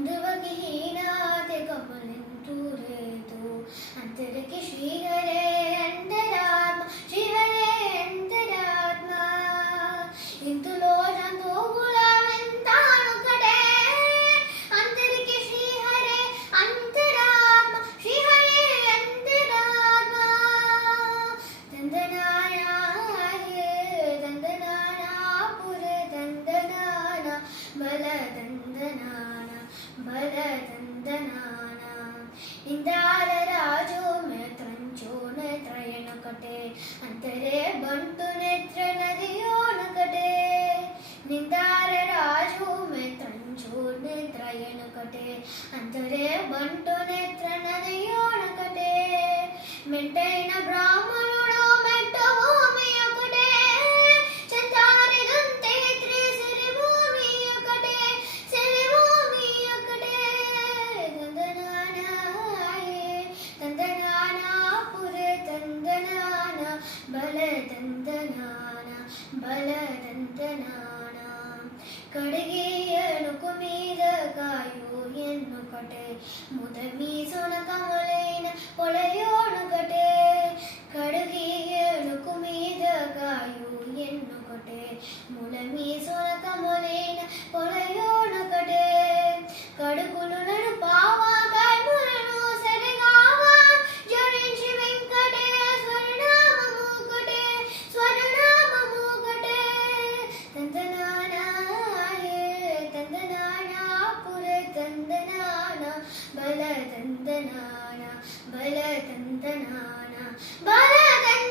अंधवगीनाते कमलिंतुरेतु अंतरके श्रीहरे अंतरात्मा श्रीहरे अंतरात्मा इंतुलो जंतुगुला विंतानुकटे अंतरके श्रीहरे अंतरात्मा श्रीहरे अंतरात्मा दंदनाया हे दंदनाना पुरे दंदनाना बल दंदनाना बल दंदनाना इंदार राजो में त्रंचो ने त्रयन कटे अंतरे बंटु नेत्र नदियो न कटे निंदार राजो में त्रंचो ने त्रयन कटे अंतरे बंटु नेत्र नदियो न कटे मिंटैन ब्राह्मणुडो मेट्ट भूमि ఒకటే చంతారి గంతే త్రిసిరి భూమి ఒకటే సిరి భూమి ఒకటే దందనానాయే దందనానా పురే దందనానా బల దందనానా బల దందనానా కడిగి ఎనుకు మీద కాయో ఎన్నుకటే ముదమి సొన కమలైన పొలయోనుకటే కడిగి ఎనుకు మీద కాయో ఎన్నుకటే ములమి సొన కమలైన పొలయోనుకటే కడుకులు నడు పావా కడులను సరిగావా జోడించి వెంకటేశ్వరనామముకటే స్వరనామముకటే తందనానాయే తందనానా పురే తందనానా బల తందనానా బల తందనానా బల తందనానా